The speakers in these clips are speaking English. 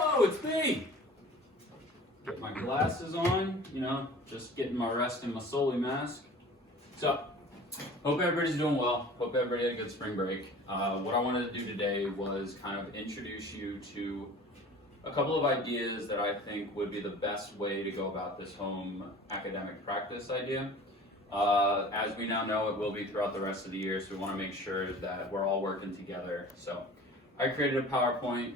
Hello, it's me. Get my glasses on, just getting my rest in my Soli mask. So, hope everybody's doing well. Hope everybody had a good spring break. What I wanted to do today was kind of introduce you to a couple of ideas that I think would be the best way to go about this home academic practice idea. As we now know, it will be throughout the rest of the year, so we want to make sure that we're all working together. So I created a PowerPoint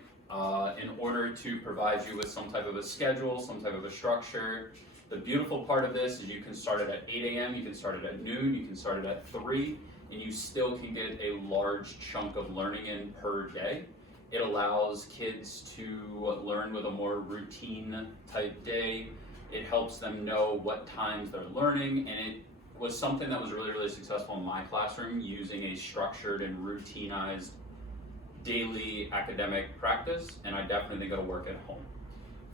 in order to provide you with some type of a schedule, some type of a structure. The beautiful part of this is you can start it at 8 a.m., you can start it at noon, you can start it at 3, and you still can get a large chunk of learning in per day. It allows kids to learn with a more routine type day. It helps them know what times they're learning, and it was something that was really successful in my classroom, using a structured and routinized daily academic practice, and I definitely think it'll work at home.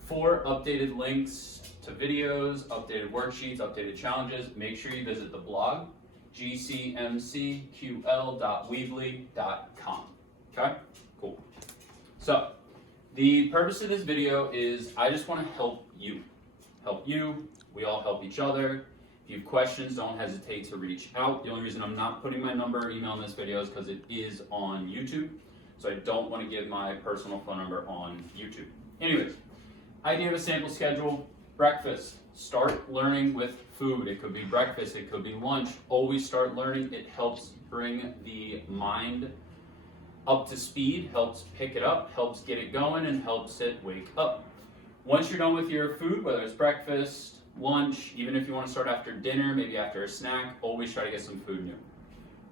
4 updated links to videos, updated worksheets, updated challenges. Make sure you visit the blog, gcmcql.weebly.com. Okay, cool. So, the purpose of this video is I just want to help you. We all help each other. If you have questions, don't hesitate to reach out. The only reason I'm not putting my number or email in this video is because it is on YouTube. So I don't want to give my personal phone number on YouTube. Anyways, idea of a sample schedule: breakfast. Start learning with food. It could be breakfast, it could be lunch. Always start learning. It helps bring the mind up to speed, helps pick it up, helps get it going, and helps it wake up. Once you're done with your food, whether it's breakfast, lunch, even if you want to start after dinner, maybe after a snack, always try to get some food new.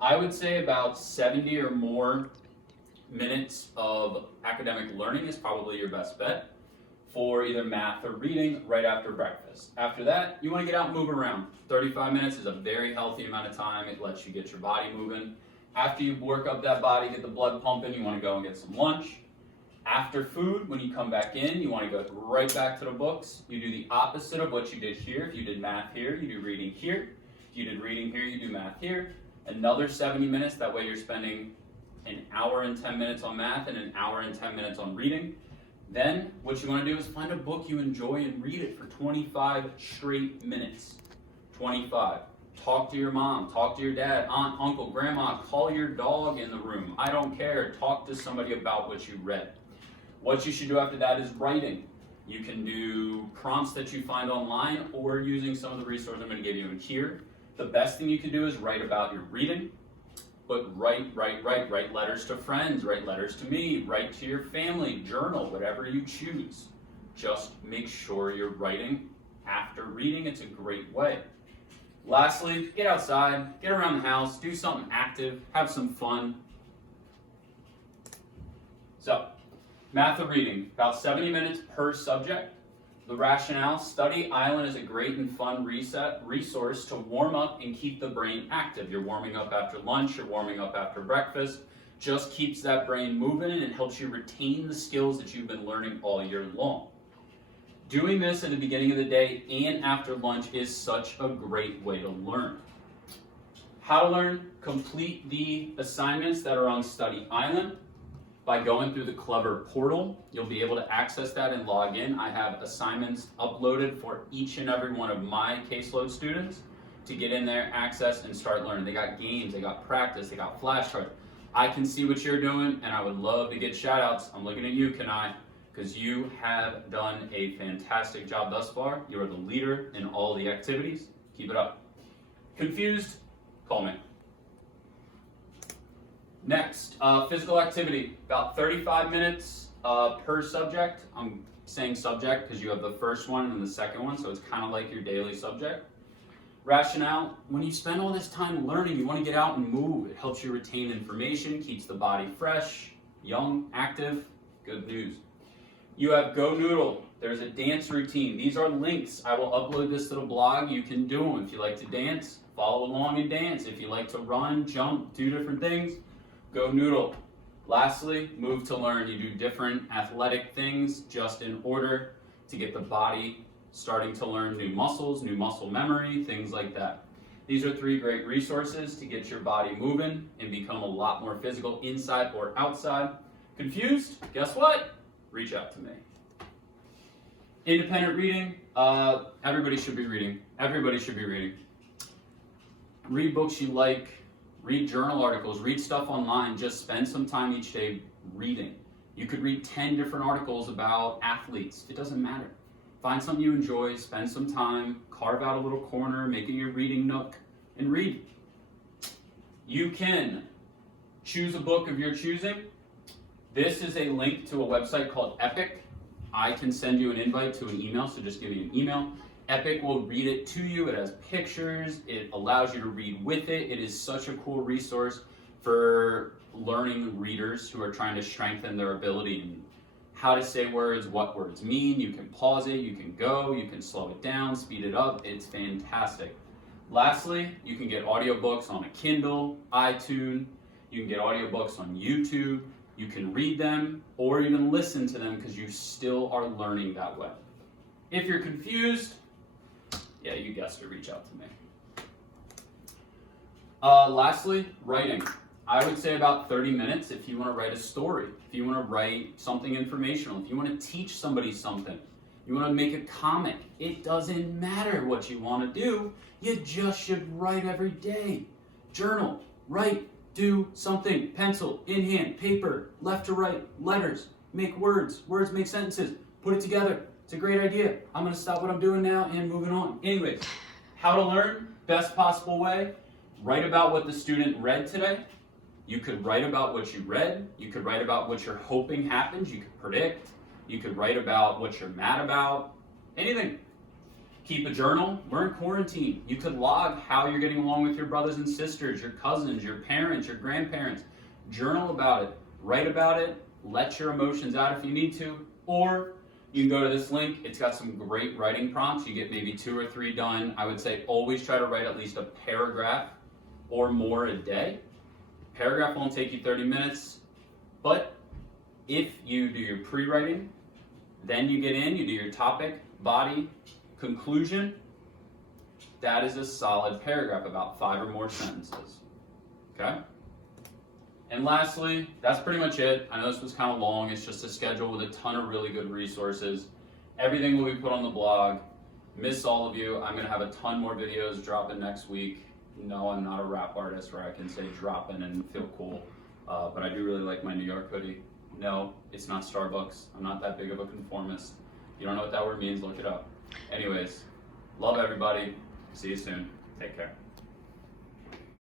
I would say about 70 or more minutes of academic learning is probably your best bet for either math or reading right after breakfast. After that, you want to get out and move around. 35 minutes is a very healthy amount of time. It lets you get your body moving. After you work up that body, get the blood pumping, you want to go and get some lunch. After food, when you come back in, you want to go right back to the books. You do the opposite of what you did here. If you did math here, you do reading here. If you did reading here, you do math here. Another 70 minutes, that way you're spending an hour and 10 minutes on math and an hour and 10 minutes on reading. Then what you want to do is find a book you enjoy and read it for 25 straight minutes. 25. Talk to your mom, talk to your dad, aunt, uncle, grandma, call your dog in the room. I don't care. Talk to somebody about what you read. What you should do after that is writing. You can do prompts that you find online or using some of the resources I'm going to give you in here. The best thing you can do is write about your reading. But write letters to friends, write letters to me, write to your family, journal, whatever you choose. Just make sure you're writing after reading. It's a great way. Lastly, get outside, get around the house, do something active, have some fun. So, math or reading, about 70 minutes per subject. The rationale: Study Island is a great and fun resource to warm up and keep the brain active. You're warming up after lunch, you're warming up after breakfast. Just keeps that brain moving and it helps you retain the skills that you've been learning all year long. Doing this at the beginning of the day and after lunch is such a great way to learn. How to learn: complete the assignments that are on Study Island. By going through the Clever portal, you'll be able to access that and log in. I have assignments uploaded for each and every one of my caseload students to get in there, access, and start learning. They got games, they got practice, they got flashcards. I can see what you're doing, and I would love to get shout outs. I'm looking at you, Kanai, because you have done a fantastic job thus far. You are the leader in all the activities. Keep it up. Confused? Call me. Next, physical activity, about 35 minutes per subject. I'm saying subject because you have the first one and the second one, so it's kind of like your daily subject. Rationale: when you spend all this time learning, you want to get out and move. It helps you retain information, keeps the body fresh, young, active. Good news. You have Go Noodle. There's a dance routine. These are links. I will upload this to the blog. You can do them. If you like to dance, follow along and dance. If you like to run, jump, do different things, Go Noodle. Lastly, Move to Learn. You do different athletic things just in order to get the body starting to learn new muscles, new muscle memory, things like that. These are 3 great resources to get your body moving and become a lot more physical inside or outside. Confused? Guess what? Reach out to me. Independent reading, everybody should be reading. Everybody should be reading. Read books you like, read journal articles, read stuff online. Just spend some time each day reading. You could read 10 different articles about athletes. It doesn't matter. Find something you enjoy, spend some time, carve out a little corner, make it your reading nook, and read. You can choose a book of your choosing. This is a link to a website called Epic. I can send you an invite to an email, so just give me an email. Epic will read it to you. It has pictures. It allows you to read with it. It is such a cool resource for learning readers who are trying to strengthen their ability in how to say words, what words mean. You can pause it, you can go, you can slow it down, speed it up. It's fantastic. Lastly, you can get audiobooks on a Kindle, iTunes. You can get audiobooks on YouTube. You can read them or even listen to them because you still are learning that way. If you're confused, yeah, you guessed it, reach out to me. Lastly, writing. I would say about 30 minutes if you want to write a story, if you want to write something informational, if you want to teach somebody something, you want to make a comic. It doesn't matter what you want to do. You just should write every day. Journal, write, do something. Pencil, in hand, paper, left to right, letters, make words. Words make sentences. Put it together. It's a great idea. I'm going to stop what I'm doing now and moving on. Anyways, how to learn, best possible way. Write about what the student read today. You could write about what you read. You could write about what you're hoping happens. You could predict. You could write about what you're mad about. Anything. Keep a journal. We're in quarantine. You could log how you're getting along with your brothers and sisters, your cousins, your parents, your grandparents. Journal about it. Write about it. Let your emotions out if you need to. Or you can go to this link. It's got some great writing prompts. You get maybe 2 or 3 done. I would say always try to write at least a paragraph or more a day. Paragraph won't take you 30 minutes, but if you do your pre-writing, then you get in, you do your topic, body, conclusion, that is a solid paragraph, about 5 or more sentences, okay? And lastly, that's pretty much it. I know this was kind of long. It's just a schedule with a ton of really good resources. Everything will be put on the blog. Miss all of you. I'm going to have a ton more videos dropping next week. No, I'm not a rap artist where I can say dropping and feel cool, but I do really like my New York hoodie. No, it's not Starbucks. I'm not that big of a conformist. You don't know what that word means, look it up. Anyways, love everybody. See you soon. Take care.